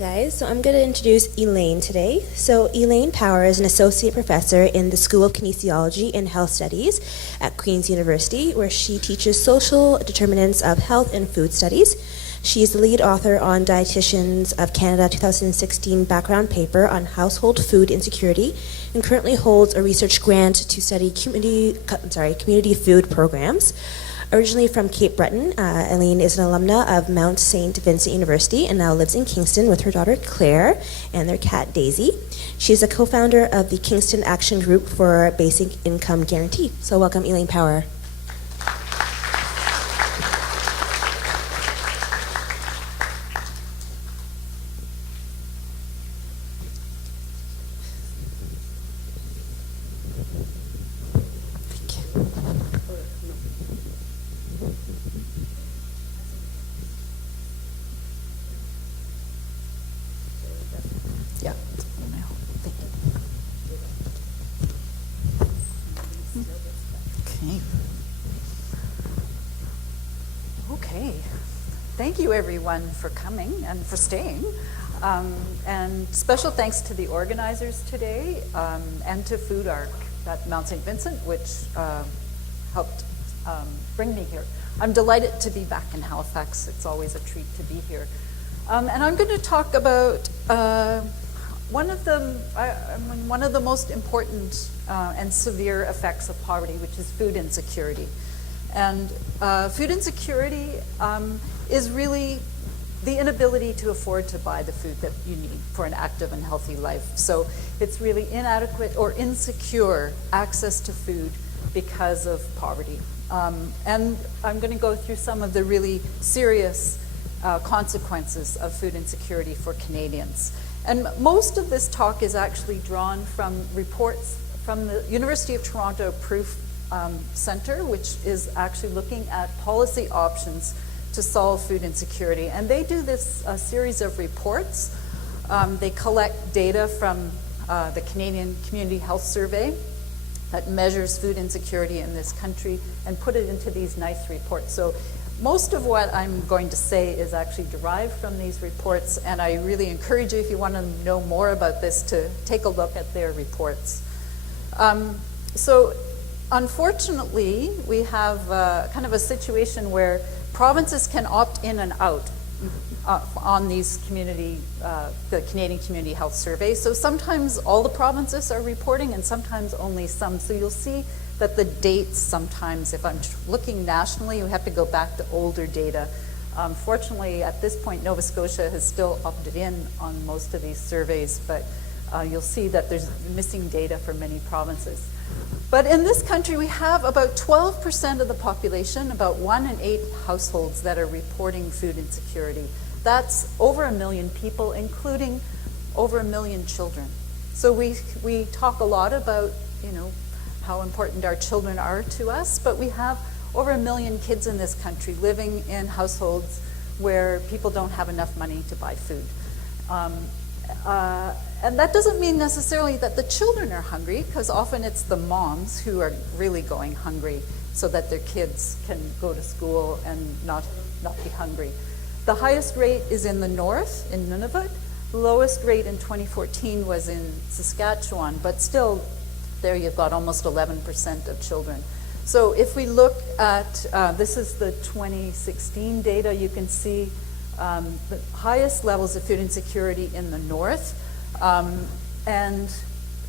guys, so I'm going to introduce Elaine today. So Elaine Power is an associate professor in the School of Kinesiology and Health Studies at Queen's University, where she teaches social determinants of health and food studies. She is the lead author on Dietitians of Canada 2016 background paper on household food insecurity, and currently holds a research grant to study community food programs. Originally from Cape Breton, Elaine is an alumna of Mount St. Vincent University and now lives in Kingston with her daughter Claire and their cat Daisy. She's a co-founder of the Kingston Action Group for Basic Income Guarantee. So welcome, Elaine Power. Thank you everyone for coming and for staying. And special thanks to the organizers today and to Food Arc at Mount St. Vincent, which helped bring me here. I'm delighted to be back in Halifax. It's always a treat to be here. And I'm going to talk about one of the most important and severe effects of poverty, which is food insecurity. And food insecurity is really the inability to afford to buy the food that you need for an active and healthy life. So it's really inadequate or insecure access to food because of poverty. And I'm going to go through some of the really serious consequences of food insecurity for Canadians. And most of this talk is actually drawn from reports from the University of Toronto Proof Center, which is actually looking at policy options to solve food insecurity. And they do this series of reports. They collect data from the Canadian Community Health Survey that measures food insecurity in this country and put it into these nice reports. So most of what I'm going to say is actually derived from these reports, and I really encourage you, if you want to know more about this, to take a look at their reports. So unfortunately, we have kind of a situation where provinces can opt in and out on these the Canadian Community Health Survey. So sometimes all the provinces are reporting and sometimes only some. So you'll see that the dates sometimes, if I'm looking nationally, you have to go back to older data. Fortunately, at this point, Nova Scotia has still opted in on most of these surveys, but you'll see that there's missing data for many provinces. But in this country, we have about 12% of the population, about 1 in 8 households that are reporting food insecurity. That's over 1 million people, including over 1 million children. So we talk a lot about, how important our children are to us, but we have over 1 million kids in this country living in households where people don't have enough money to buy food. And that doesn't mean necessarily that the children are hungry, because often it's the moms who are really going hungry so that their kids can go to school and not be hungry. The highest rate is in the north, in Nunavut. The lowest rate in 2014 was in Saskatchewan, but still there you've got almost 11% of children. So if we look at, this is the 2016 data, you can see the highest levels of food insecurity in the north. And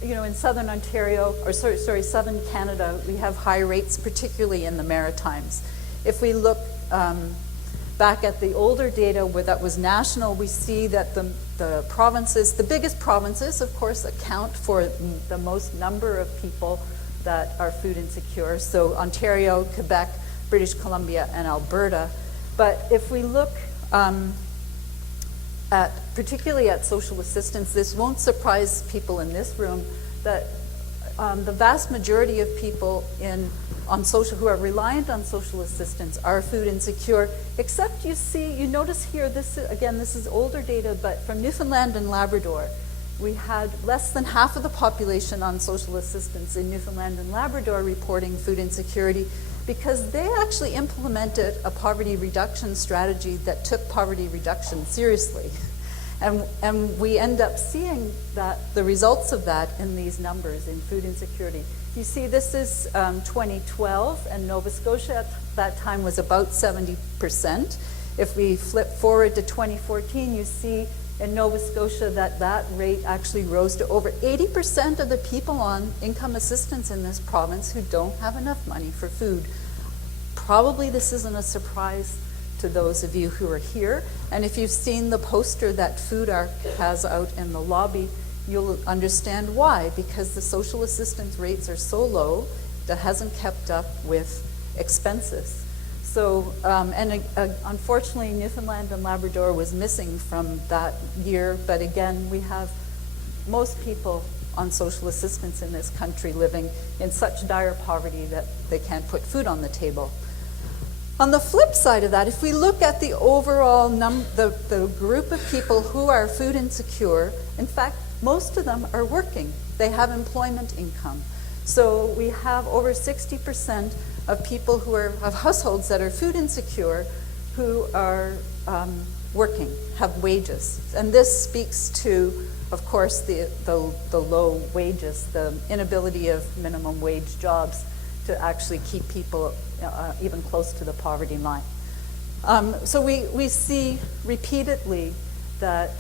in southern Ontario, or southern Canada, we have high rates, particularly in the Maritimes. If we look back at the older data where that was national, we see that the provinces, the biggest provinces, of course, account for the most number of people that are food insecure. So Ontario, Quebec, British Columbia, and Alberta. But if we look particularly at social assistance, this won't surprise people in this room that the vast majority of people who are reliant on social assistance are food insecure, except you notice here, this is older data, but from Newfoundland and Labrador, we had less than half of the population on social assistance in Newfoundland and Labrador reporting food insecurity, because they actually implemented a poverty reduction strategy that took poverty reduction seriously. And we end up seeing that the results of that in these numbers in food insecurity. You see, this is 2012, and Nova Scotia at that time was about 70%. If we flip forward to 2014, you see in Nova Scotia that rate actually rose to over 80% of the people on income assistance in this province who don't have enough money for food. Probably this isn't a surprise to those of you who are here. And if you've seen the poster that Food Arc has out in the lobby, you'll understand why, because the social assistance rates are so low that hasn't kept up with expenses. So, unfortunately, Newfoundland and Labrador was missing from that year, but again, we have most people on social assistance in this country living in such dire poverty that they can't put food on the table. On the flip side of that, if we look at the overall the group of people who are food insecure, in fact, most of them are working. They have employment income. So we have over 60% of people who are, of households that are food insecure who are working, have wages. And this speaks to, of course, the low wages, the inability of minimum wage jobs to actually keep people even close to the poverty line. So we see repeatedly that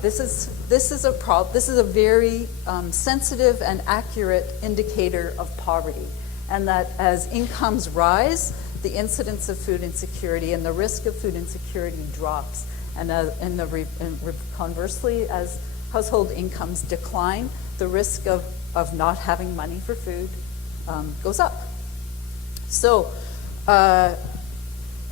this is a very sensitive and accurate indicator of poverty, and that as incomes rise, the incidence of food insecurity and the risk of food insecurity drops, and conversely, as household incomes decline, the risk of not having money for food goes up. So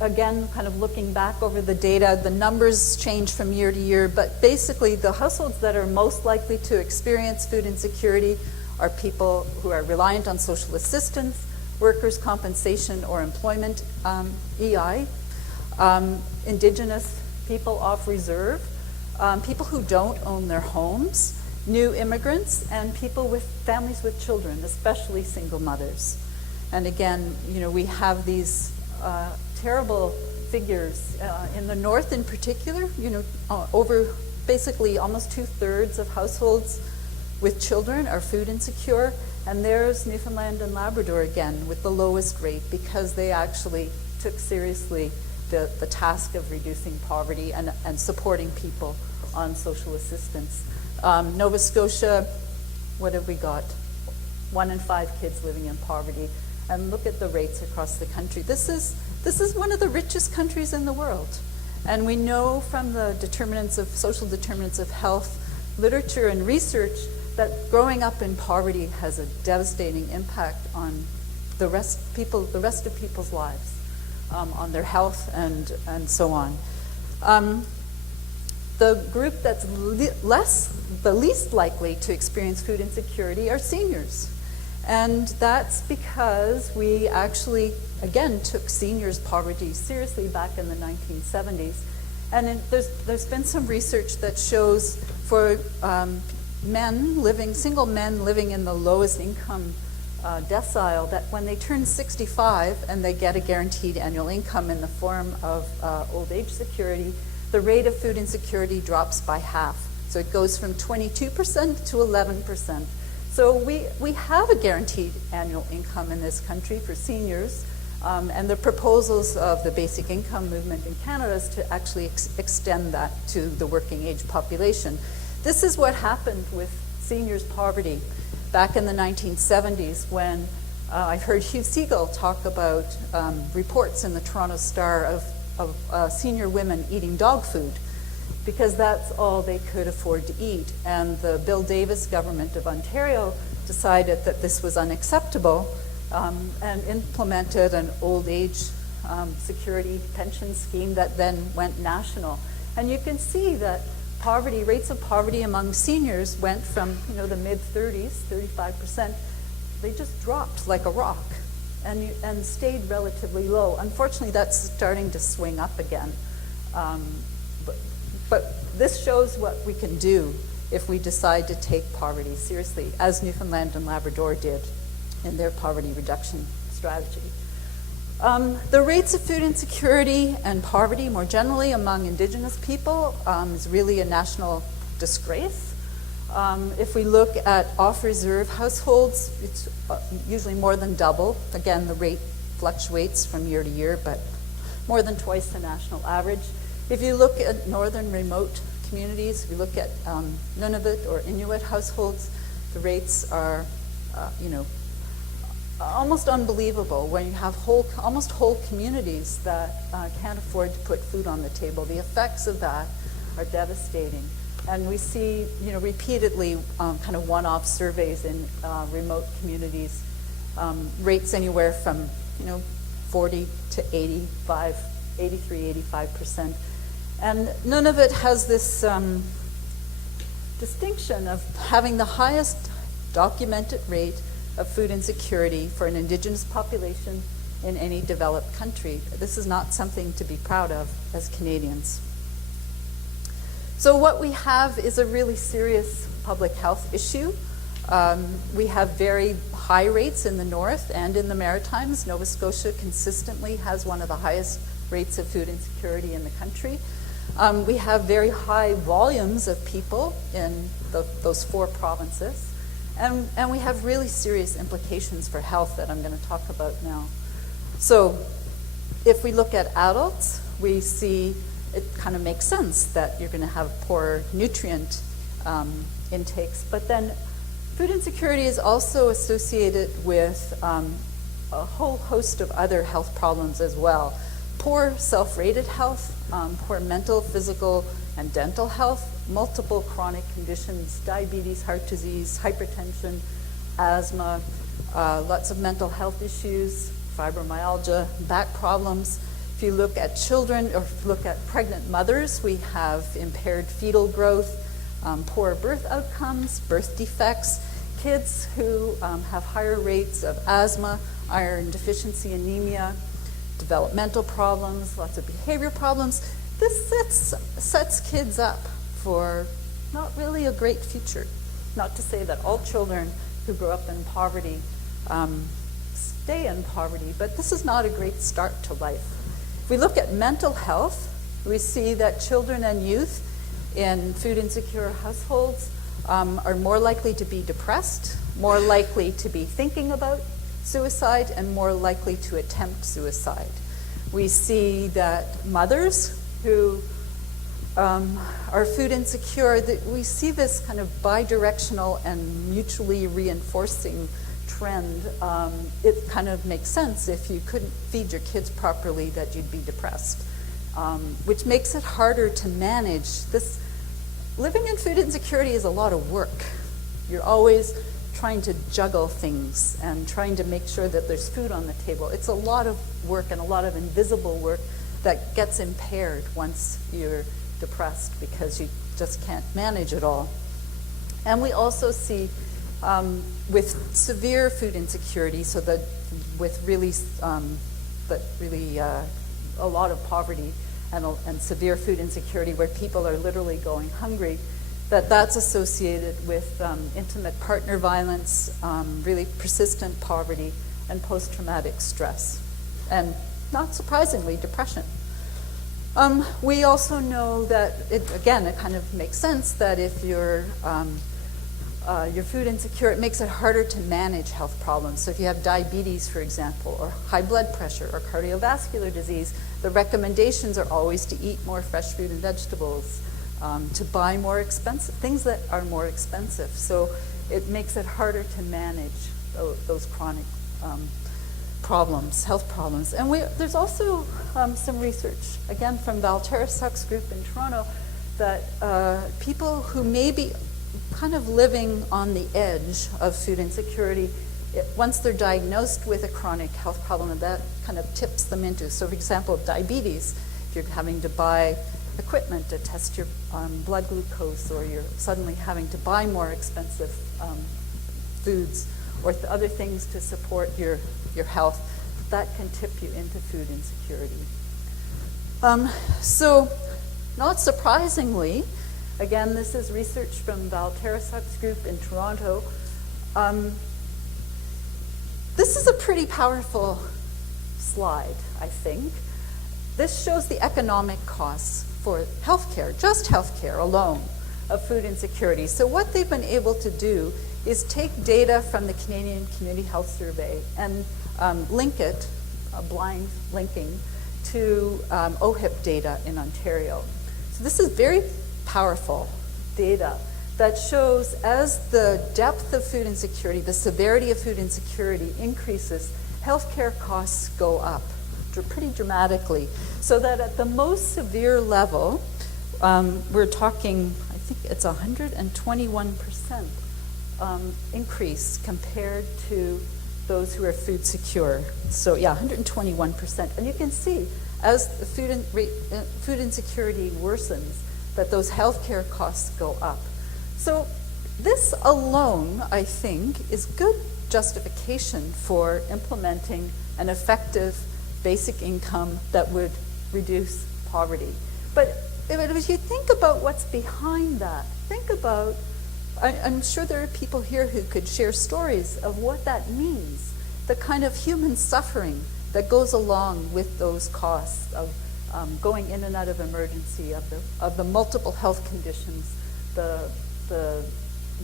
again, kind of looking back over the data, the numbers change from year to year, but basically the households that are most likely to experience food insecurity are people who are reliant on social assistance, workers' compensation or employment, EI, Indigenous people off reserve, people who don't own their homes, new immigrants, and people with families with children, especially single mothers. And again, we have these terrible figures in the north in particular, over basically almost 2/3 of households with children are food insecure, and there's Newfoundland and Labrador again with the lowest rate because they actually took seriously the task of reducing poverty and supporting people on social assistance. Nova Scotia, what have we got? 1 in 5 kids living in poverty. And look at the rates across the country. This is one of the richest countries in the world. And we know from the social determinants of health literature and research that growing up in poverty has a devastating impact on the rest of people's lives, on their health and so on. The group that's the least likely to experience food insecurity are seniors. And that's because we actually, again, took seniors' poverty seriously back in the 1970s. And there's been some research that shows for single men living in the lowest income decile, that when they turn 65 and they get a guaranteed annual income in the form of old age security, the rate of food insecurity drops by half. So it goes from 22% to 11%. So we have a guaranteed annual income in this country for seniors, and the proposals of the basic income movement in Canada is to actually extend that to the working age population. This is what happened with seniors' poverty back in the 1970s when I heard Hugh Segal talk about reports in the Toronto Star of senior women eating dog food, because that's all they could afford to eat. And the Bill Davis government of Ontario decided that this was unacceptable and implemented an old age security pension scheme that then went national. And you can see that rates of poverty among seniors went from the mid-30s, 35%, they just dropped like a rock and stayed relatively low. Unfortunately, that's starting to swing up again. But this shows what we can do if we decide to take poverty seriously, as Newfoundland and Labrador did in their poverty reduction strategy. The rates of food insecurity and poverty more generally among Indigenous people is really a national disgrace. If we look at off-reserve households, it's usually more than double. Again, the rate fluctuates from year to year, but more than twice the national average. If you look at northern remote communities, if you look at Nunavut or Inuit households, the rates are, almost unbelievable when you have almost whole communities that can't afford to put food on the table. The effects of that are devastating. And we see, repeatedly kind of one-off surveys in remote communities, rates anywhere from, 40 to 85, 83, 85%. And Nunavut has this distinction of having the highest documented rate of food insecurity for an Indigenous population in any developed country. This is not something to be proud of as Canadians. So what we have is a really serious public health issue. We have very high rates in the north and in the Maritimes. Nova Scotia consistently has one of the highest rates of food insecurity in the country. We have very high volumes of people in those 4 provinces. And we have really serious implications for health that I'm going to talk about now. So if we look at adults, we see it kind of makes sense that you're going to have poor nutrient intakes. But then food insecurity is also associated with a whole host of other health problems as well. Poor self-rated health, poor mental, physical, and dental health, multiple chronic conditions, diabetes, heart disease, hypertension, asthma, lots of mental health issues, fibromyalgia, back problems. If you look at children or if you look at pregnant mothers, we have impaired fetal growth, poor birth outcomes, birth defects, kids who have higher rates of asthma, iron deficiency anemia, developmental problems, lots of behavior problems. This sets kids up for not really a great future. Not to say that all children who grow up in poverty stay in poverty, but this is not a great start to life. If we look at mental health, we see that children and youth in food insecure households are more likely to be depressed, more likely to be thinking about suicide, and more likely to attempt suicide. We see that mothers who are food insecure, that we see this kind of bidirectional and mutually reinforcing trend. It kind of makes sense if you couldn't feed your kids properly that you'd be depressed, which makes it harder to manage. This living in food insecurity is a lot of work. You're always trying to juggle things and trying to make sure that there's food on the table. It's a lot of work and a lot of invisible work that gets impaired once you're depressed because you just can't manage it all. And we also see with severe food insecurity, so that with really, a lot of poverty and severe food insecurity where people are literally going hungry, that's associated with intimate partner violence, really persistent poverty, and post-traumatic stress. And not surprisingly, depression. We also know that, it kind of makes sense that if you're food insecure, it makes it harder to manage health problems. So if you have diabetes, for example, or high blood pressure or cardiovascular disease, the recommendations are always to eat more fresh fruit and vegetables, to buy more expensive, things that are more expensive. So it makes it harder to manage those chronic problems, health problems. And there's also some research, again from Valterra-Suck's group in Toronto, that people who may be kind of living on the edge of food insecurity, once they're diagnosed with a chronic health problem, that kind of tips them into. So for example, diabetes, if you're having to buy equipment to test your blood glucose, or you're suddenly having to buy more expensive foods or other things to support your health, that can tip you into food insecurity. So not surprisingly, again, this is research from Valterra-Suck's group in Toronto. This is a pretty powerful slide, I think. This shows the economic costs for healthcare, just healthcare alone, of food insecurity. So what they've been able to do is take data from the Canadian Community Health Survey and link it, blind linking, to OHIP data in Ontario. So this is very powerful data that shows as the depth of food insecurity, the severity of food insecurity increases, healthcare costs go up pretty dramatically. So that at the most severe level, we're talking, I think it's 121% increase compared to those who are food secure. So yeah, 121%. And you can see as the food insecurity worsens, that those healthcare costs go up. So this alone, I think, is good justification for implementing an effective basic income that would reduce poverty. But if you think about what's behind that, think about, I'm sure there are people here who could share stories of what that means, the kind of human suffering that goes along with those costs of going in and out of emergency, of the multiple health conditions, the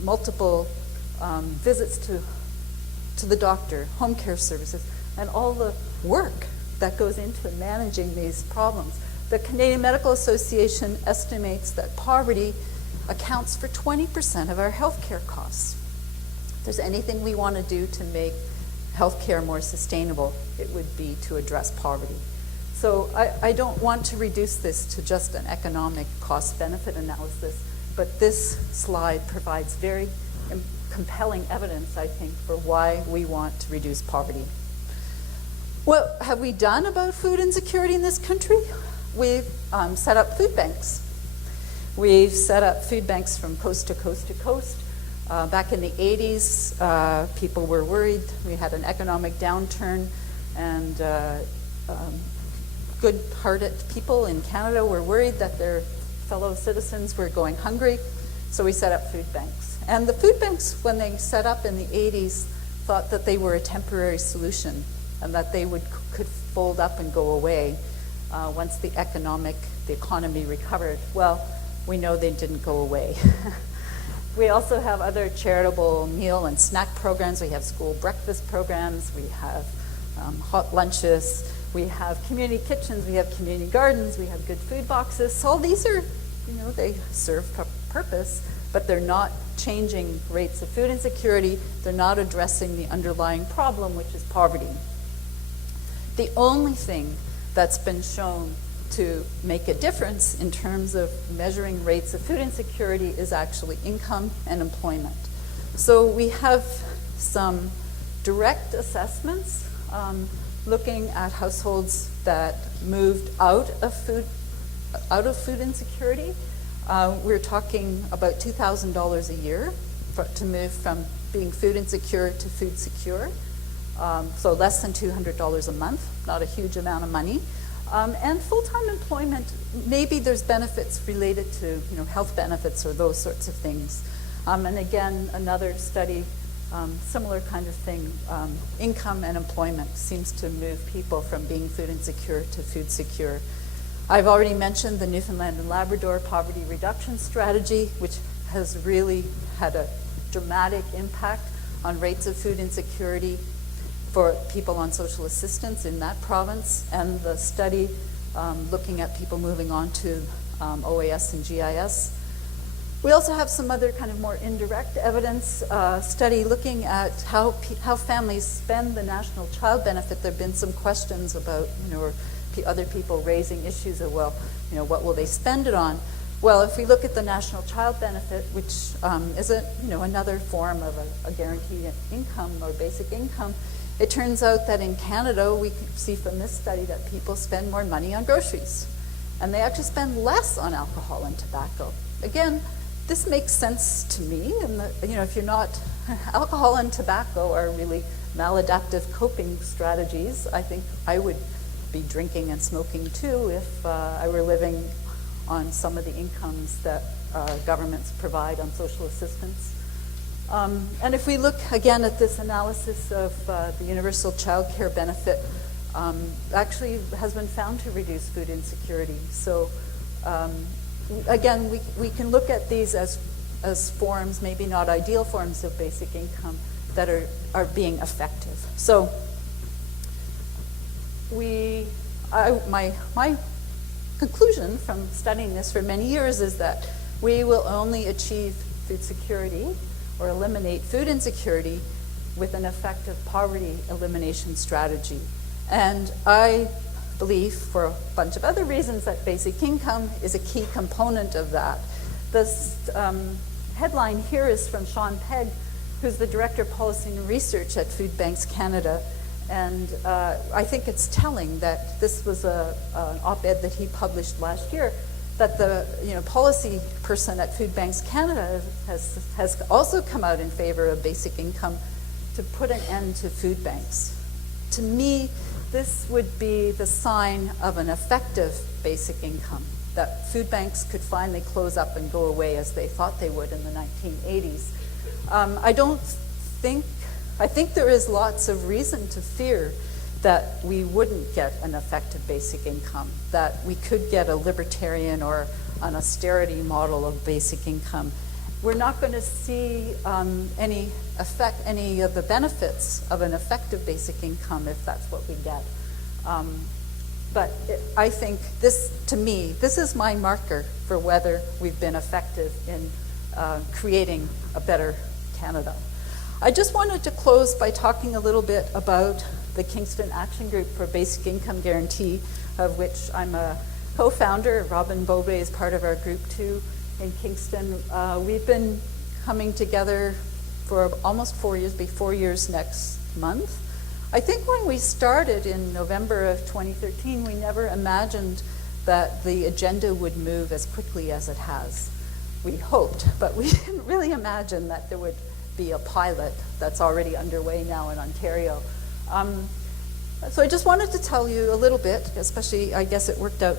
multiple visits to the doctor, home care services, and all the work that goes into managing these problems. The Canadian Medical Association estimates that poverty accounts for 20% of our healthcare costs. If there's anything we want to do to make healthcare more sustainable, it would be to address poverty. So I don't want to reduce this to just an economic cost-benefit analysis, but this slide provides very compelling evidence, I think, for why we want to reduce poverty. What have we done about food insecurity in this country? We've set up food banks. We've set up food banks from coast to coast to coast. Back in the 80s, people were worried. We had an economic downturn, and good-hearted people in Canada were worried that their fellow citizens were going hungry, so we set up food banks. And the food banks, when they set up in the 80s, thought that they were a temporary solution and that they could fold up and go away once the economy recovered. Well, we know they didn't go away. We also have other charitable meal and snack programs. We have school breakfast programs. We have hot lunches. We have community kitchens. We have community gardens. We have good food boxes. So all these are, they serve a purpose, but they're not changing rates of food insecurity. They're not addressing the underlying problem, which is poverty. The only thing that's been shown to make a difference in terms of measuring rates of food insecurity is actually income and employment. So we have some direct assessments looking at households that moved out of food insecurity. We're talking about $2,000 a year to move from being food insecure to food secure. So less than $200 a month, not a huge amount of money. And full-time employment, maybe there's benefits related to health benefits or those sorts of things. And again, another study, similar kind of thing, income and employment seems to move people from being food insecure to food secure. I've already mentioned the Newfoundland and Labrador poverty reduction strategy, which has really had a dramatic impact on rates of food insecurity for people on social assistance in that province, and the study looking at people moving on to OAS and GIS. We also have some other kind of more indirect evidence study looking at how families spend the national child benefit. There have been some questions about, or other people raising issues of, well, what will they spend it on? Well, if we look at the national child benefit, which is another form of a guaranteed income or basic income, it turns out that in Canada, we can see from this study that people spend more money on groceries, and they actually spend less on alcohol and tobacco. Again, this makes sense to me, and if you're not, alcohol and tobacco are really maladaptive coping strategies. I think I would be drinking and smoking too if I were living on some of the incomes that governments provide on social assistance. And if we look again at this analysis of the universal child care benefit, actually has been found to reduce food insecurity. So again, we can look at these as forms, maybe not ideal forms of basic income that are being effective. So my conclusion from studying this for many years is that we will only achieve food security or eliminate food insecurity with an effective poverty elimination strategy. And I believe, for a bunch of other reasons, that basic income is a key component of that. This headline here is from Sean Pegg, who's the Director of Policy and Research at Food Banks Canada. And I think it's telling that this was an op-ed that he published last year, that the policy person at Food Banks Canada has also come out in favor of basic income to put an end to food banks. To me, this would be the sign of an effective basic income, that food banks could finally close up and go away as they thought they would in the 1980s. I think there is lots of reason to fear that we wouldn't get an effective basic income, that we could get a libertarian or an austerity model of basic income. We're not going to see any of the benefits of an effective basic income if that's what we get. But I think this, to me, this is my marker for whether we've been effective in creating a better Canada. I just wanted to close by talking a little bit about the Kingston Action Group for Basic Income Guarantee, of which I'm a co-founder. Robin Beauvais is part of our group too in Kingston. We've been coming together for almost 4 years, be 4 years next month. I think when we started in November of 2013, we never imagined that the agenda would move as quickly as it has. We hoped, but we didn't really imagine that there would be a pilot that's already underway now in Ontario. So I just wanted to tell you a little bit, especially I guess it worked out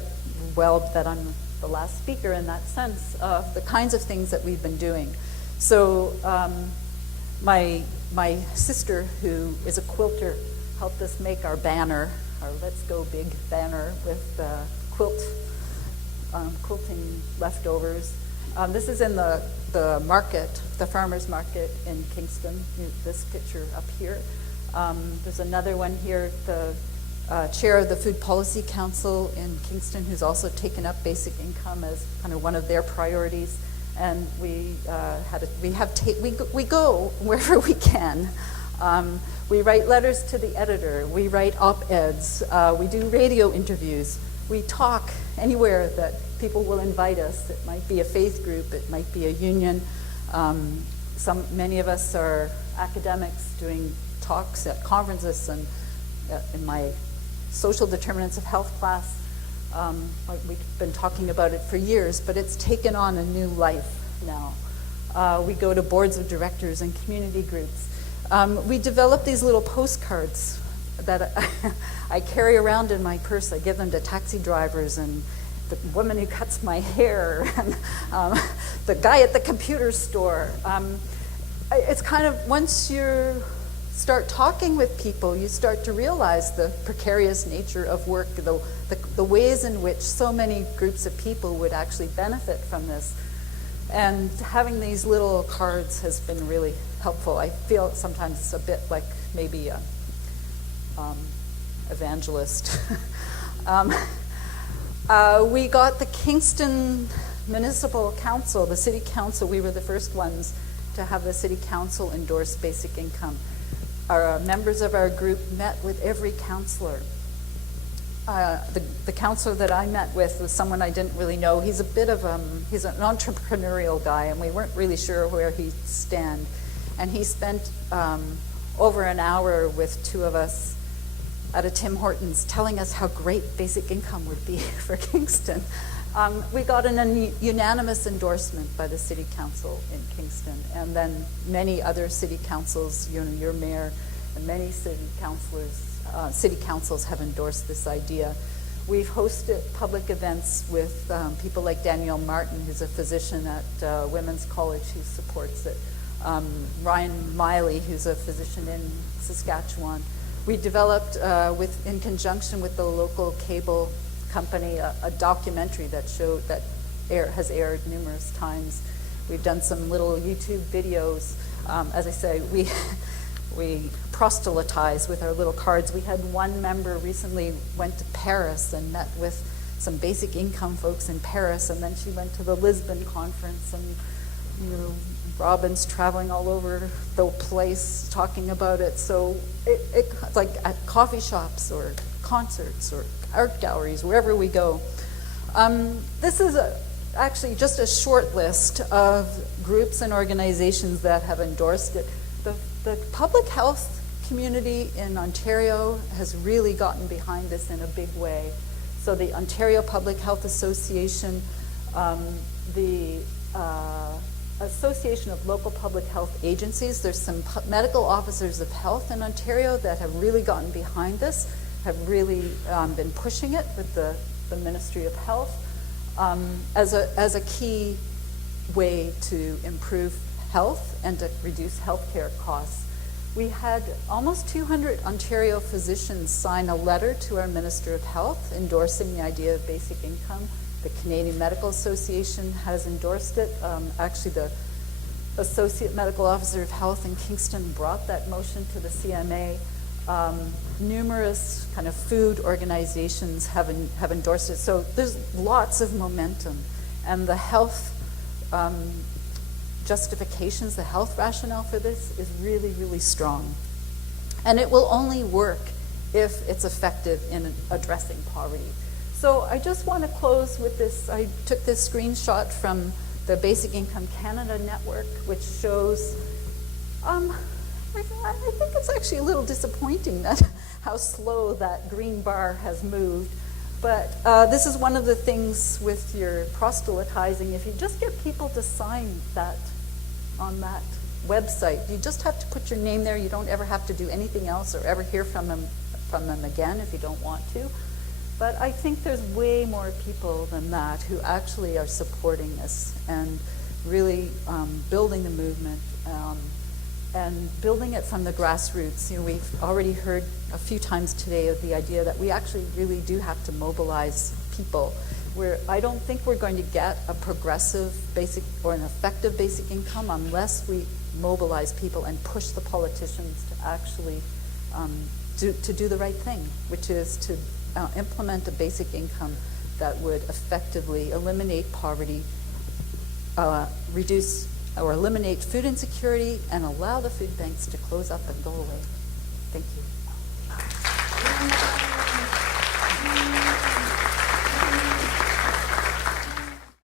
well that I'm the last speaker in that sense, of the kinds of things that we've been doing. So my sister, who is a quilter, helped us make our banner, our Let's Go Big banner with quilting leftovers. This is in the market, the farmer's market in Kingston, this picture up here. There's another one here, the chair of the Food Policy Council in Kingston, who's also taken up basic income as kind of one of their priorities. And we go wherever we can. We write letters to the editor. We write op-eds. We do radio interviews. We talk anywhere that people will invite us. It might be a faith group. It might be a union. Many of us are academics doing talks at conferences, and in my social determinants of health class, we've been talking about it for years, but it's taken on a new life now. We go to boards of directors and community groups. We develop these little postcards that I carry around in my purse. I give them to taxi drivers and the woman who cuts my hair and the guy at the computer store. It's kind of, once you start talking with people, you start to realize the precarious nature of work, the ways in which so many groups of people would actually benefit from this. And having these little cards has been really helpful. I feel sometimes it's a bit like maybe an evangelist. We got the Kingston Municipal Council, the City Council. We were the first ones to have the City Council endorse basic income. Our members of our group met with every councillor. The councillor that I met with was someone I didn't really know. He's a bit of he's an entrepreneurial guy, and we weren't really sure where he'd stand. And he spent over an hour with two of us at a Tim Hortons telling us how great basic income would be for Kingston. We got an unanimous endorsement by the City Council in Kingston, and then many other city councils, your mayor and many city councils have endorsed this idea. We've hosted public events with people like Danielle Martin, who's a physician at Women's College who supports it, Ryan Miley, who's a physician in Saskatchewan, We developed, in conjunction with the local cable company, a documentary that has aired numerous times. We've done some little YouTube videos. As I say, we proselytize with our little cards. We had one member recently went to Paris and met with some basic income folks in Paris, and then she went to the Lisbon conference, and Robin's traveling all over the place talking about it. So it's like at coffee shops or concerts or art galleries, wherever we go. This is actually just a short list of groups and organizations that have endorsed it. The public health community in Ontario has really gotten behind this in a big way. So the Ontario Public Health Association, the Association of Local Public Health Agencies, there's some medical officers of health in Ontario that have really gotten behind this, have really been pushing it with the Ministry of Health as a key way to improve health and to reduce healthcare costs. We had almost 200 Ontario physicians sign a letter to our Minister of Health endorsing the idea of basic income. The Canadian Medical Association has endorsed it. Actually, the Associate Medical Officer of Health in Kingston brought that motion to the CMA. Numerous kind of food organizations have endorsed it. So there's lots of momentum. And the health justifications, the health rationale for this is really, really strong. And it will only work if it's effective in addressing poverty. So I just want to close with this. I took this screenshot from the Basic Income Canada network, which shows, I think it's actually a little disappointing that how slow that green bar has moved. But this is one of the things with your proselytizing. If you just get people to sign that on that website, you just have to put your name there. You don't ever have to do anything else or ever hear from them again if you don't want to. But I think there's way more people than that who actually are supporting this and really building the movement and building it from the grassroots. We've already heard a few times today of the idea that we actually really do have to mobilize people. I don't think we're going to get a progressive basic or an effective basic income unless we mobilize people and push the politicians to actually do the right thing, which is to implement a basic income that would effectively eliminate poverty, reduce or eliminate food insecurity, and allow the food banks to close up and go away. Thank you.